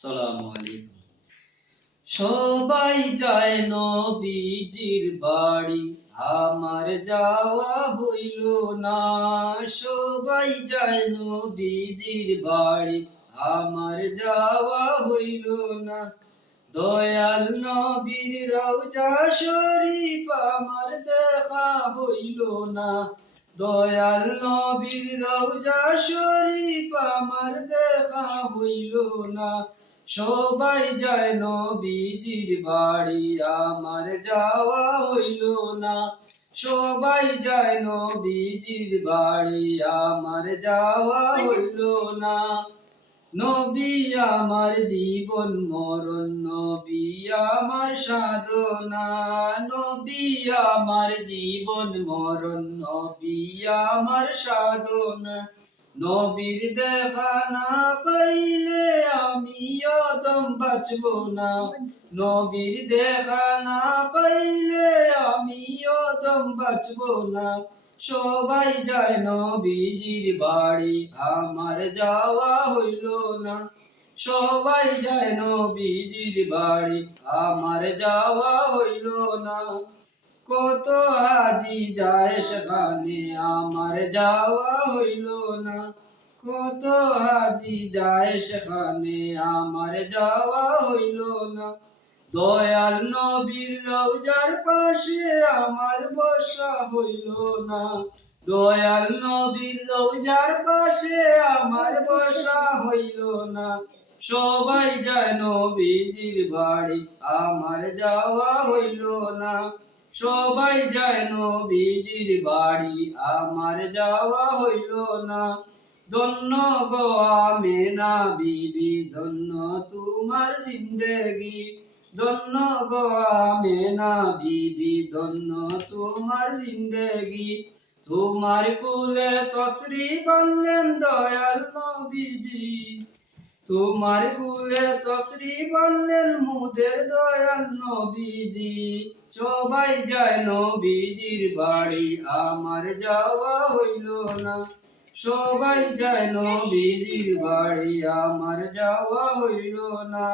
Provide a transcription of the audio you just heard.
আসসালামু আলাইকুম। সবাই যায় নবীজির বাড়ি, আমার যাওয়া হইল না। সবাই যায় নবীজির বাড়ি, আমার যাওয়া হইল না। দয়াল নবীর রওজা শরীফ আমার দেখা হইল না। দয়াল নবীর রওজা শরীফ আমার দেখা হইল না। সবাই যায় নবীজির বাড়ি, আমার যাওয়া হইল না। সবাই যায় নবীজির বাড়ি, আমার যাওয়া হইল না। নবী আমার জীবন মরণ, নবী আমার সাধনা। নবী আমার জীবন মরণ, নবী আমার সাধনা। নবীর দেখা না পাইলে আমি অদম বাঁচব না। নবীর দেখা না পাইলে আমি অদম বাঁচব না। সবাই যায় নবীজির বাড়ি, আমার যাওয়া হইল না। সবাই যায় নবীজির বাড়ি, আমার যাওয়া হইল না। কত হাজি যায় সেখানে, আমার যাওয়া হইল না। কত হাজি যায় সেখানে, আমার যাওয়া হইল না। দয়াল নবীর রওজার পাশে আমার বসা হইল না। দয়াল নবীর রওজার পাশে আমার বসা হইল না। সবাই যায় নবীজির বাড়ি, আমার যাওয়া হইল না। সবাই যায় নবীজির বাড়ি, আমার যাওয়া হইল না। ধন্য গো আমেনা বিবি, ধন্য তোমার জিন্দেগি। ধন্য গো আমেনা বিবি, ধন্য তোমার জিন্দেগি। তোমার কুলে তশরিফ আনলেন দয়াল নবীজি। তোমার কুলে তশরিফ আনলেন মুদের দয়াল নবীজি। সবাই যায় নবীজির বাড়ি, আমার যাওয়া হইল না। সবাই যায় নবীজির বাড়ি, আমার যাওয়া হইল না।